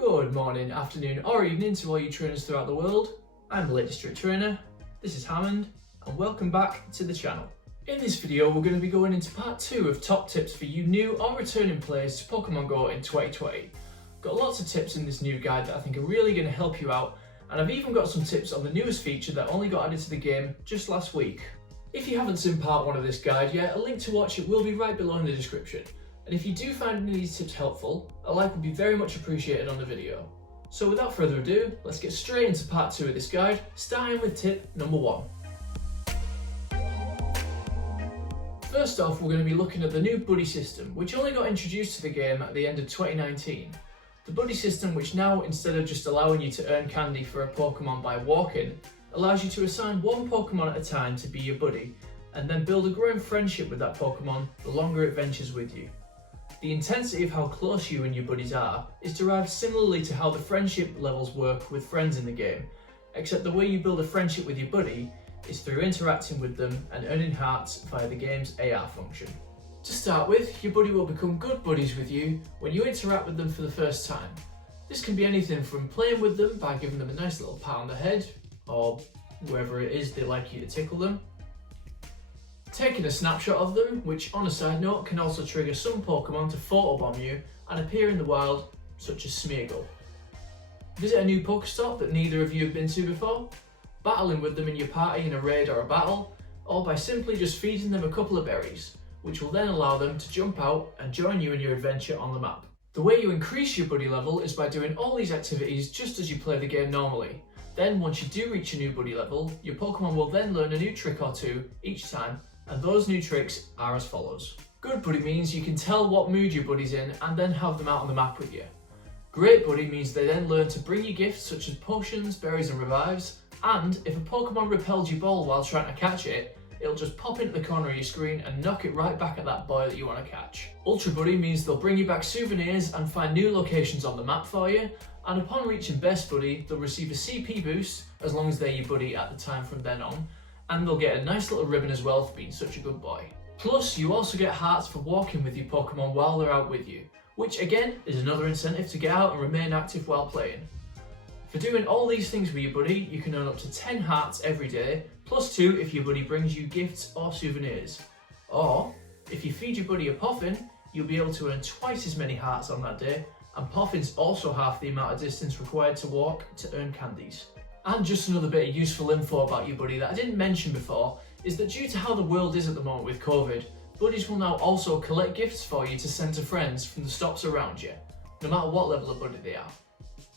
Good morning, afternoon or evening to all you trainers throughout the world. I'm the Lake District Trainer, this is Hammond, and welcome back to the channel. In this video we're going to be going into part 2 of top tips for you new or returning players to Pokemon Go in 2020. Got lots of tips in this new guide that I think are really going to help you out, and I've even got some tips on the newest feature that only got added to the game just last week. If you haven't seen part 1 of this guide yet, a link to watch it will be right below in the description. And if you do find any of these tips helpful, a like would be very much appreciated on the video. So without further ado, let's get straight into part 2 of this guide, starting with tip number 1. First off, we're going to be looking at the new buddy system, which only got introduced to the game at the end of 2019. The buddy system, which now, instead of just allowing you to earn candy for a Pokemon by walking, allows you to assign one Pokemon at a time to be your buddy, and then build a growing friendship with that Pokemon the longer it ventures with you. The intensity of how close you and your buddies are is derived similarly to how the friendship levels work with friends in the game, except the way you build a friendship with your buddy is through interacting with them and earning hearts via the game's AR function. To start with, your buddy will become good buddies with you when you interact with them for the first time. This can be anything from playing with them by giving them a nice little pat on the head, or wherever it is they like you to tickle them, taking a snapshot of them, which on a side note can also trigger some Pokemon to photobomb you and appear in the wild, such as Smeargle. Visit a new Pokestop that neither of you have been to before, battling with them in your party in a raid or a battle, or by simply just feeding them a couple of berries, which will then allow them to jump out and join you in your adventure on the map. The way you increase your buddy level is by doing all these activities just as you play the game normally. Then once you do reach a new buddy level, your Pokemon will then learn a new trick or two each time, and those new tricks are as follows. Good buddy means you can tell what mood your buddy's in and then have them out on the map with you. Great buddy means they then learn to bring you gifts such as potions, berries and revives, and if a Pokemon repelled your ball while trying to catch it, it'll just pop into the corner of your screen and knock it right back at that boy that you want to catch. Ultra buddy means they'll bring you back souvenirs and find new locations on the map for you, and upon reaching best buddy, they'll receive a CP boost as long as they're your buddy at the time from then on, and they'll get a nice little ribbon as well for being such a good boy. Plus, you also get hearts for walking with your Pokemon while they're out with you, which again is another incentive to get out and remain active while playing. For doing all these things with your buddy, you can earn up to 10 hearts every day, plus 2 if your buddy brings you gifts or souvenirs. Or, if you feed your buddy a Poffin, you'll be able to earn twice as many hearts on that day, and Poffin's also half the amount of distance required to walk to earn candies. And just another bit of useful info about your buddy that I didn't mention before is that due to how the world is at the moment with COVID, buddies will now also collect gifts for you to send to friends from the stops around you, no matter what level of buddy they are.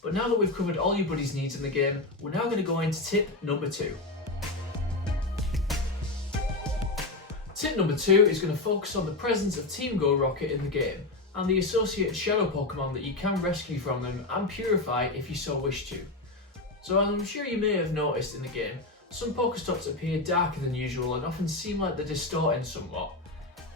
But now that we've covered all your buddy's needs in the game, we're now going to go into tip number 2. Tip number 2 is going to focus on the presence of Team Go Rocket in the game, and the associated shadow Pokemon that you can rescue from them and purify if you so wish to. So as I'm sure you may have noticed in the game, some Pokestops appear darker than usual and often seem like they're distorting somewhat.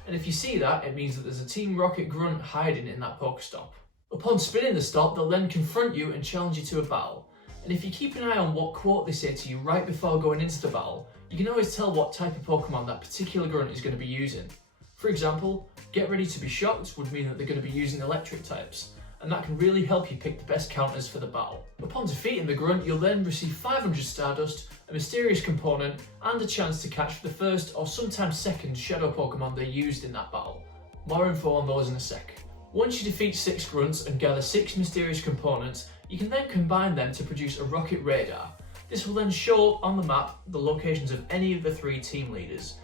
And if you see that, it means that there's a Team Rocket grunt hiding in that Pokestop. Upon spinning the stop, they'll then confront you and challenge you to a battle. And if you keep an eye on what quote they say to you right before going into the battle, you can always tell what type of Pokemon that particular grunt is going to be using. For example, get ready to be shocked would mean that they're going to be using electric types, and that can really help you pick the best counters for the battle. Upon defeating the grunt, you'll then receive 500 Stardust, a mysterious component, and a chance to catch the first or sometimes second shadow Pokemon they used in that battle. More info on those in a sec. Once you defeat 6 grunts and gather 6 mysterious components, you can then combine them to produce a rocket radar. This will then show up on the map the locations of any of the 3 team leaders.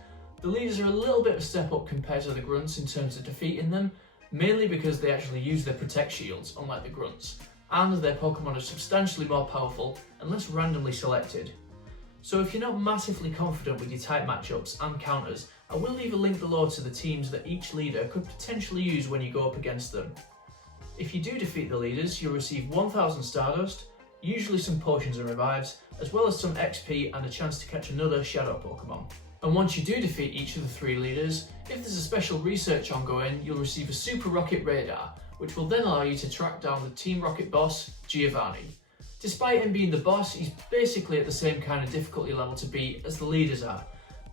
The leaders are a little bit of a step up compared to the grunts in terms of defeating them, mainly because they actually use their protect shields, unlike the grunts, and their Pokemon are substantially more powerful and less randomly selected. So if you're not massively confident with your type matchups and counters, I will leave a link below to the teams that each leader could potentially use when you go up against them. If you do defeat the leaders, you'll receive 1000 Stardust, usually some potions and revives, as well as some XP and a chance to catch another shadow Pokemon. And once you do defeat each of the 3 leaders, if there's a special research ongoing, you'll receive a Super Rocket Radar, which will then allow you to track down the Team Rocket boss, Giovanni. Despite him being the boss, he's basically at the same kind of difficulty level to beat as the leaders are,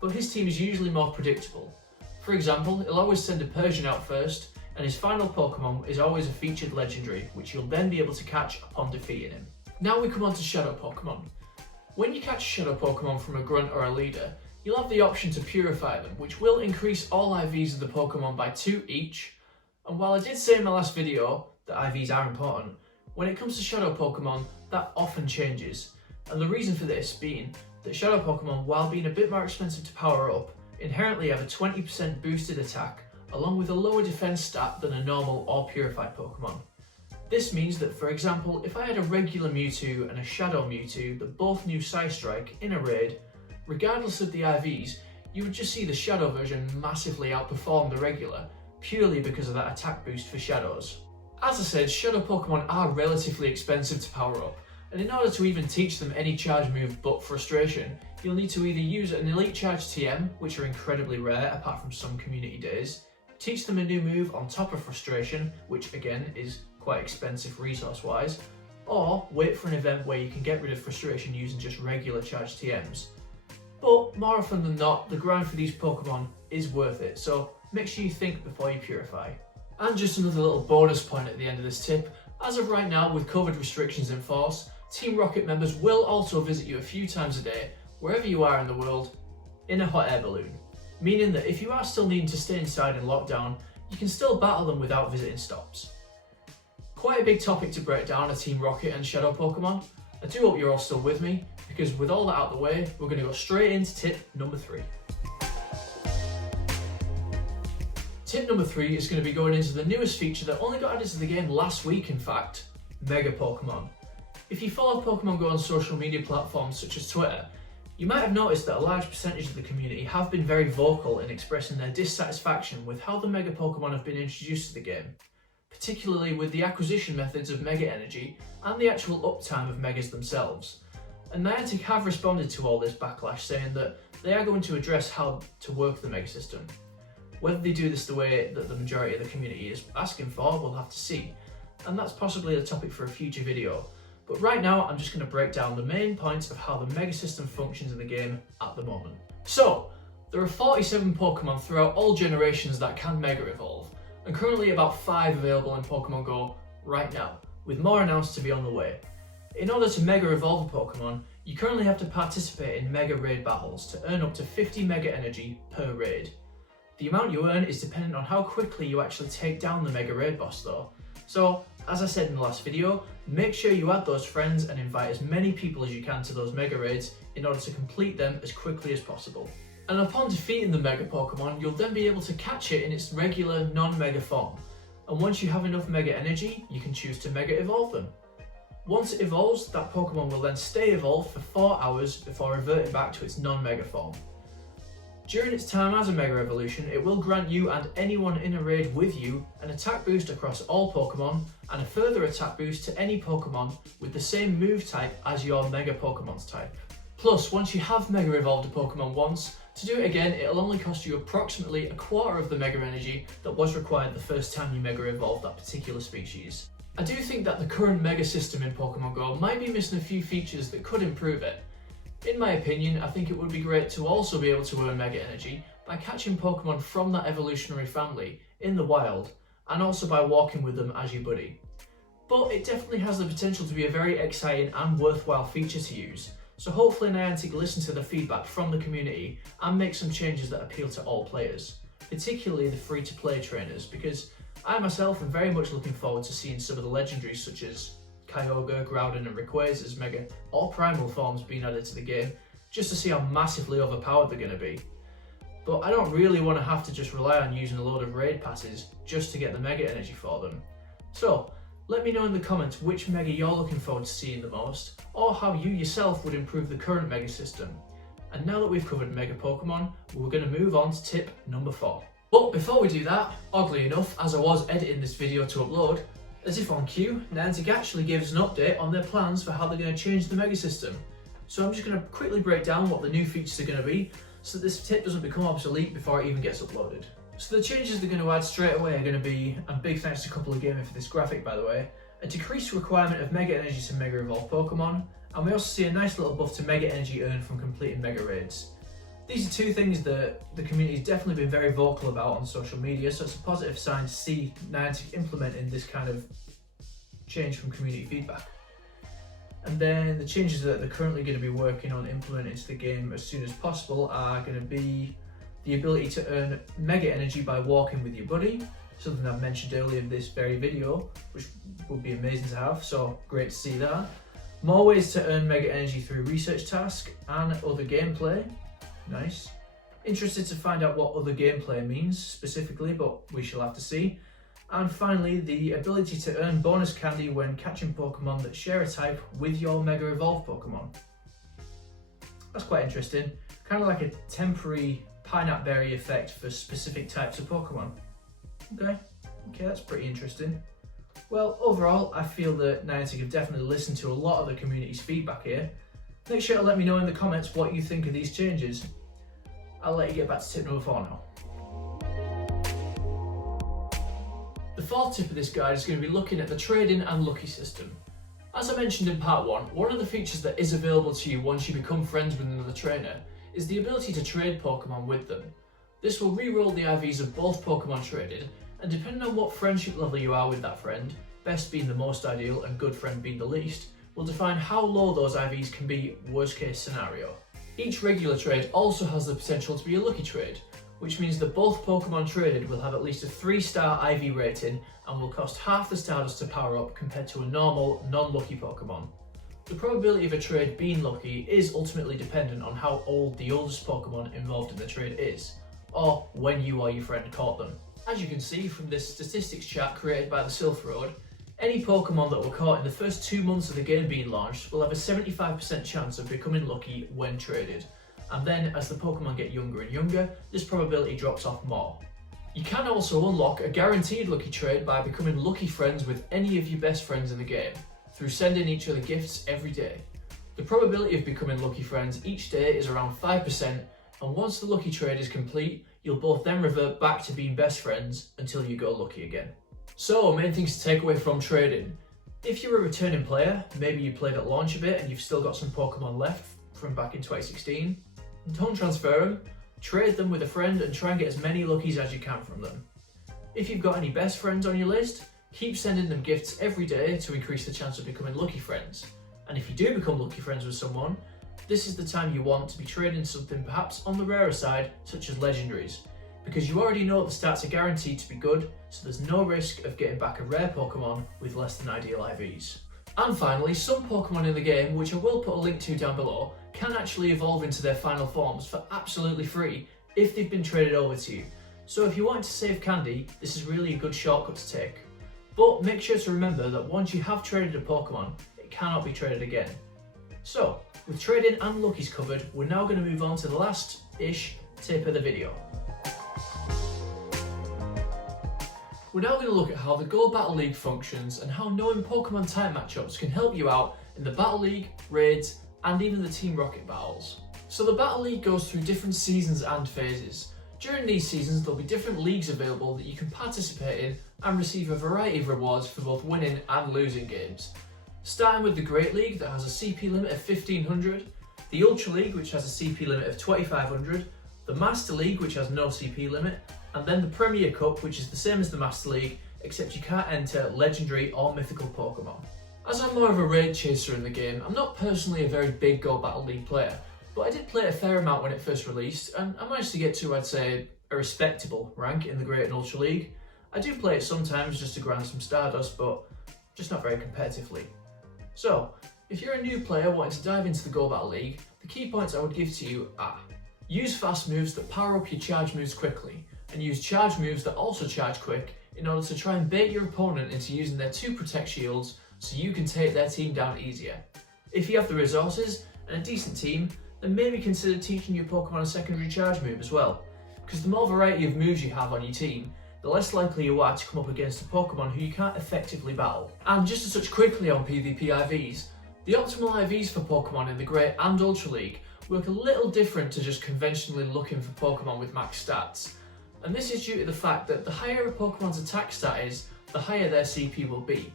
but his team is usually more predictable. For example, he'll always send a Persian out first, and his final Pokémon is always a featured legendary, which you'll then be able to catch upon defeating him. Now we come on to Shadow Pokémon. When you catch a Shadow Pokémon from a Grunt or a Leader, you'll have the option to purify them, which will increase all IVs of the Pokémon by 2 each. And while I did say in my last video that IVs are important, when it comes to Shadow Pokémon, that often changes. And the reason for this being that Shadow Pokémon, while being a bit more expensive to power up, inherently have a 20% boosted attack, along with a lower defense stat than a normal or purified Pokémon. This means that, for example, if I had a regular Mewtwo and a Shadow Mewtwo that both knew Psystrike in a raid, regardless of the IVs, you would just see the Shadow version massively outperform the regular, purely because of that attack boost for Shadows. As I said, Shadow Pokémon are relatively expensive to power up, and in order to even teach them any charge move but Frustration, you'll need to either use an Elite Charge TM, which are incredibly rare apart from some community days, teach them a new move on top of Frustration, which again is quite expensive resource wise, or wait for an event where you can get rid of Frustration using just regular Charge TMs. But more often than not, the grind for these Pokémon is worth it, so make sure you think before you purify. And just another little bonus point at the end of this tip, as of right now with COVID restrictions in force, Team Rocket members will also visit you a few times a day, wherever you are in the world, in a hot air balloon. Meaning that if you are still needing to stay inside in lockdown, you can still battle them without visiting stops. Quite a big topic to break down are Team Rocket and Shadow Pokémon. I do hope you're all still with me, because with all that out of the way, we're going to go straight into tip number 3. Tip number 3 is going to be going into the newest feature that only got added to the game last week, in fact, Mega Pokémon. If you follow Pokemon Go on social media platforms such as Twitter, you might have noticed that a large percentage of the community have been very vocal in expressing their dissatisfaction with how the Mega Pokemon have been introduced to the game, particularly with the acquisition methods of Mega Energy and the actual uptime of Megas themselves. And Niantic have responded to all this backlash, saying that they are going to address how to work the Mega system. Whether they do this the way that the majority of the community is asking for, we'll have to see, and that's possibly a topic for a future video. But right now, I'm just going to break down the main points of how the Mega System functions in the game at the moment. So, there are 47 Pokemon throughout all generations that can Mega Evolve, and currently about 5 available in Pokemon Go right now, with more announced to be on the way. In order to Mega Evolve a Pokemon, you currently have to participate in Mega Raid battles to earn up to 50 Mega Energy per raid. The amount you earn is dependent on how quickly you actually take down the Mega Raid boss though. So, as I said in the last video, make sure you add those friends and invite as many people as you can to those Mega Raids in order to complete them as quickly as possible. And upon defeating the Mega Pokemon, you'll then be able to catch it in its regular non-Mega form. And once you have enough Mega Energy, you can choose to Mega Evolve them. Once it evolves, that Pokemon will then stay evolved for 4 hours before reverting back to its non-Mega form. During its time as a Mega Evolution, it will grant you and anyone in a raid with you an attack boost across all Pokemon and a further attack boost to any Pokemon with the same move type as your Mega Pokemon's type. Plus, once you have Mega Evolved a Pokemon once, to do it again it'll only cost you approximately a quarter of the Mega Energy that was required the first time you Mega Evolved that particular species. I do think that the current Mega system in Pokemon Go might be missing a few features that could improve it. In my opinion, I think it would be great to also be able to earn Mega Energy by catching Pokemon from that evolutionary family in the wild, and also by walking with them as your buddy. But it definitely has the potential to be a very exciting and worthwhile feature to use, so hopefully Niantic listen to the feedback from the community and make some changes that appeal to all players, particularly the free-to-play trainers, because I myself am very much looking forward to seeing some of the legendaries such as Kyogre, Groudon and Rayquaza's Mega or Primal forms being added to the game, just to see how massively overpowered they're going to be. But I don't really want to have to just rely on using a load of raid passes just to get the Mega Energy for them. So, let me know in the comments which Mega you're looking forward to seeing the most, or how you yourself would improve the current Mega system. And now that we've covered Mega Pokemon, we're going to move on to tip number 4. But before we do that, oddly enough, as I was editing this video to upload, as if on cue, Niantic actually gave us an update on their plans for how they're going to change the Mega system. So I'm just going to quickly break down what the new features are going to be, so that this tip doesn't become obsolete before it even gets uploaded. So the changes they're going to add straight away are going to be, and big thanks to Couple of Gaming for this graphic by the way, a decreased requirement of Mega Energy to Mega Evolve Pokemon, and we also see a nice little buff to Mega Energy earned from completing Mega Raids. These are two things that the community has definitely been very vocal about on social media, so it's a positive sign to see Niantic implementing this kind of change from community feedback. And then the changes that they're currently going to be working on implementing into the game as soon as possible are going to be the ability to earn Mega Energy by walking with your buddy, something I've mentioned earlier in this very video, which would be amazing to have, so great to see that. More ways to earn Mega Energy through research tasks and other gameplay. Nice. Interested to find out what other gameplay means specifically, but we shall have to see. And finally, the ability to earn bonus candy when catching Pokemon that share a type with your Mega Evolved Pokemon. That's quite interesting. Kind of like a temporary pineapple berry effect for specific types of Pokemon. Okay, that's pretty interesting. Well, overall, I feel that Niantic have definitely listened to a lot of the community's feedback here. Make sure to let me know in the comments what you think of these changes. I'll let you get back to tip number 4 now. The fourth tip of this guide is going to be looking at the trading and lucky system. As I mentioned in part 1, one of the features that is available to you once you become friends with another trainer is the ability to trade Pokemon with them. This will re-roll the IVs of both Pokemon traded, and depending on what friendship level you are with that friend, best being the most ideal and good friend being the least, will define how low those IVs can be worst case scenario. Each regular trade also has the potential to be a lucky trade, which means that both Pokemon traded will have at least a 3-star IV rating and will cost half the Stardust to power up compared to a normal, non-lucky Pokemon. The probability of a trade being lucky is ultimately dependent on how old the oldest Pokemon involved in the trade is, or when you or your friend caught them. As you can see from this statistics chart created by the Sylph Road, any Pokemon that were caught in the first 2 months of the game being launched will have a 75% chance of becoming lucky when traded. And then as the Pokemon get younger and younger, this probability drops off more. You can also unlock a guaranteed lucky trade by becoming lucky friends with any of your best friends in the game, through sending each other gifts every day. The probability of becoming lucky friends each day is around 5%, and once the lucky trade is complete, you'll both then revert back to being best friends until you go lucky again. So, main things to take away from trading. If you're a returning player, maybe you played at launch a bit and you've still got some Pokemon left from back in 2016, don't transfer them, trade them with a friend and try and get as many luckies as you can from them. If you've got any best friends on your list, keep sending them gifts every day to increase the chance of becoming lucky friends. And if you do become lucky friends with someone, this is the time you want to be trading something perhaps on the rarer side, such as legendaries, because you already know the stats are guaranteed to be good, so there's no risk of getting back a rare Pokemon with less than ideal IVs. And finally, some Pokemon in the game, which I will put a link to down below, can actually evolve into their final forms for absolutely free if they've been traded over to you. So if you want to save candy, this is really a good shortcut to take. But make sure to remember that once you have traded a Pokemon, it cannot be traded again. So, with trading and luckies covered, we're now going to move on to the last-ish tip of the video. We're now going to look at how the Go Battle League functions and how knowing Pokemon type matchups can help you out in the Battle League, raids, and even the Team Rocket battles. So the Battle League goes through different seasons and phases. During these seasons there'll be different leagues available that you can participate in and receive a variety of rewards for both winning and losing games. Starting with the Great League that has a CP limit of 1500, the Ultra League which has a CP limit of 2500, the Master League which has no CP limit, and then the Premier Cup which is the same as the Master League except you can't enter legendary or mythical Pokemon. As I'm more of a raid chaser in the game, I'm not personally a very big Go Battle League player, but I did play a fair amount when it first released and I managed to get to, I'd say, a respectable rank in the Great and Ultra League. I do play it sometimes just to grind some Stardust, but just not very competitively. So, if you're a new player wanting to dive into the Go Battle League, the key points I would give to you are: use fast moves that power up your charge moves quickly, and use charge moves that also charge quick in order to try and bait your opponent into using their 2 Protect shields so you can take their team down easier. If you have the resources and a decent team, then maybe consider teaching your Pokemon a secondary charge move as well, because the more variety of moves you have on your team, the less likely you are to come up against a Pokemon who you can't effectively battle. And just to touch quickly on PvP IVs, the optimal IVs for Pokemon in the Great and Ultra League work a little different to just conventionally looking for Pokemon with max stats. And this is due to the fact that the higher a Pokemon's attack stat is, the higher their CP will be.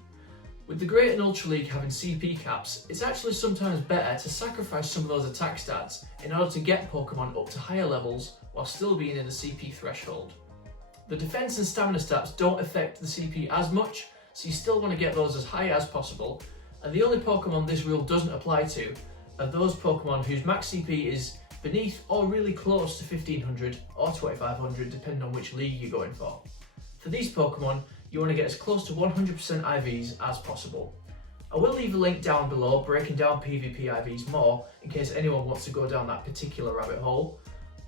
With the Great and Ultra League having CP caps, it's actually sometimes better to sacrifice some of those attack stats in order to get Pokemon up to higher levels while still being in the CP threshold. The defense and stamina stats don't affect the CP as much, so you still want to get those as high as possible, and the only Pokemon this rule doesn't apply to are those Pokemon whose max CP is beneath or really close to 1500 or 2500 depending on which league you're going for. For these Pokemon, you want to get as close to 100% IVs as possible. I will leave a link down below breaking down PvP IVs more in case anyone wants to go down that particular rabbit hole.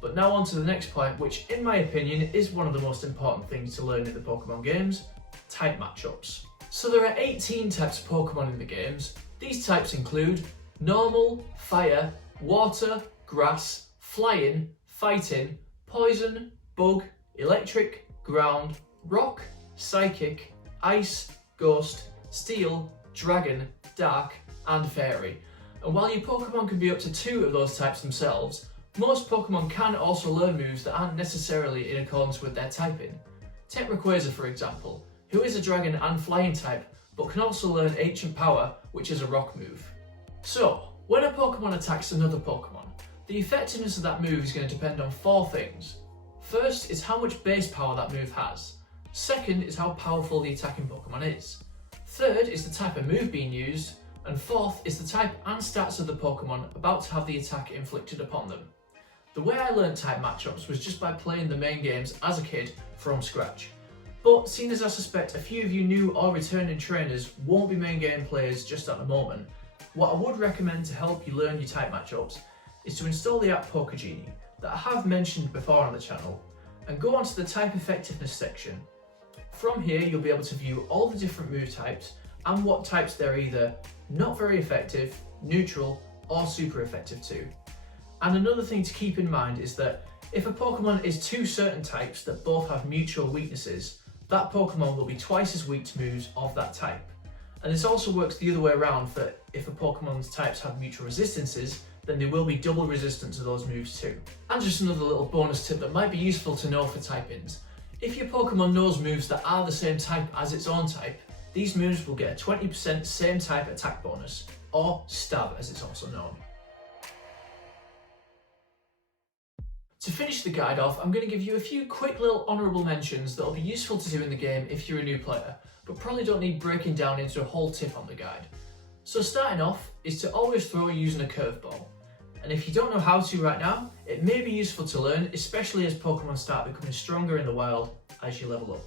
But now on to the next point, which in my opinion is one of the most important things to learn in the Pokemon games: type matchups. So there are 18 types of Pokemon in the games. These types include normal, fire, water, grass, flying, fighting, poison, bug, electric, ground, rock, psychic, ice, ghost, steel, dragon, dark, and fairy. And while your Pokemon can be up to 2 of those types themselves, most Pokemon can also learn moves that aren't necessarily in accordance with their typing. Take Rayquaza for example, who is a dragon and flying type, but can also learn Ancient Power, which is a rock move. So, when a Pokemon attacks another Pokemon, the effectiveness of that move is going to depend on 4 things. First is how much base power that move has. Second is how powerful the attacking Pokemon is. Third is the type of move being used. And fourth is the type and stats of the Pokemon about to have the attack inflicted upon them. The way I learned type matchups was just by playing the main games as a kid from scratch. But seeing as I suspect a few of you new or returning trainers won't be main game players just at the moment, what I would recommend to help you learn your type matchups is to install the app Pokegenie that I have mentioned before on the channel and go onto the type effectiveness section. From here you'll be able to view all the different move types and what types they're either not very effective, neutral, or super effective to. And another thing to keep in mind is that if a Pokemon is 2 certain types that both have mutual weaknesses, that Pokemon will be twice as weak to moves of that type. And this also works the other way around, for if a Pokemon's types have mutual resistances, then they will be double resistant to those moves too. And just another little bonus tip that might be useful to know for type-ins. If your Pokemon knows moves that are the same type as its own type, these moves will get a 20% same type attack bonus, or stab as it's also known. To finish the guide off, I'm going to give you a few quick little honourable mentions that will be useful to do in the game if you're a new player, but probably don't need breaking down into a whole tip on the guide. So starting off is to always throw using a curveball. And if you don't know how to right now, it may be useful to learn, especially as Pokemon start becoming stronger in the wild as you level up.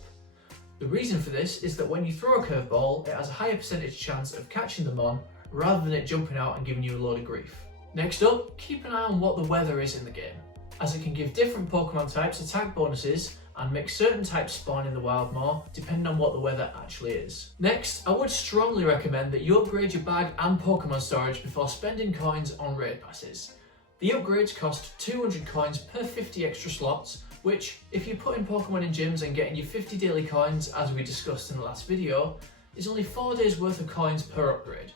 The reason for this is that when you throw a curveball, it has a higher percentage chance of catching them on, rather than it jumping out and giving you a load of grief. Next up, keep an eye on what the weather is in the game, as it can give different Pokemon types attack bonuses and make certain types spawn in the wild more, depending on what the weather actually is. Next, I would strongly recommend that you upgrade your bag and Pokemon storage before spending coins on raid passes. The upgrades cost 200 coins per 50 extra slots, which, if you're putting Pokemon in gyms and getting your 50 daily coins, as we discussed in the last video, is only 4 days worth of coins per upgrade.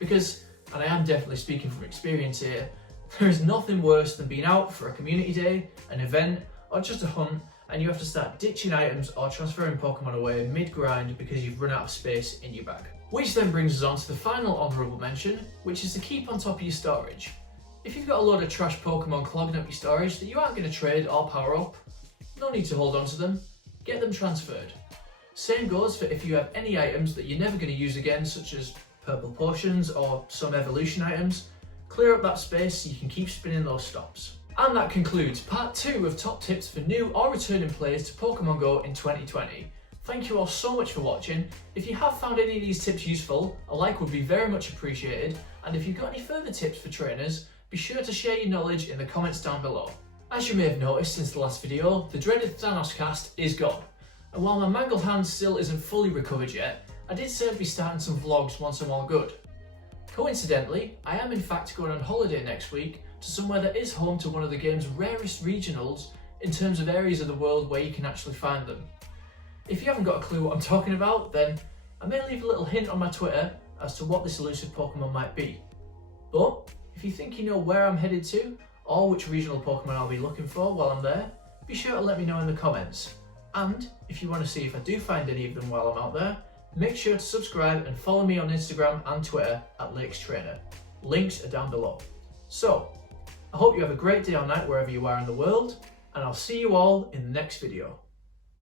Because, and I am definitely speaking from experience here, there is nothing worse than being out for a community day, an event, or just a hunt, and you have to start ditching items or transferring Pokemon away mid-grind because you've run out of space in your bag. Which then brings us on to the final honourable mention, which is to keep on top of your storage. If you've got a load of trash Pokemon clogging up your storage that you aren't going to trade or power up, no need to hold on to them, get them transferred. Same goes for if you have any items that you're never going to use again, such as purple potions or some evolution items, clear up that space so you can keep spinning those stops. And that concludes part 2 of top tips for new or returning players to Pokemon Go in 2020. Thank you all so much for watching. If you have found any of these tips useful, a like would be very much appreciated, and if you've got any further tips for trainers, be sure to share your knowledge in the comments down below. As you may have noticed since the last video, the dreaded Thanos cast is gone. And while my mangled hand still isn't fully recovered yet, I did say I'd be starting some vlogs once I'm all good. Coincidentally, I am in fact going on holiday next week to somewhere that is home to one of the game's rarest regionals in terms of areas of the world where you can actually find them. If you haven't got a clue what I'm talking about, then I may leave a little hint on my Twitter as to what this elusive Pokemon might be. But if you think you know where I'm headed to, or which regional Pokemon I'll be looking for while I'm there, be sure to let me know in the comments. And if you want to see if I do find any of them while I'm out there, Make sure to subscribe and follow me on Instagram and Twitter at LakesTrainer. Links are down below. So, I hope you have a great day or night wherever you are in the world, and I'll see you all in the next video.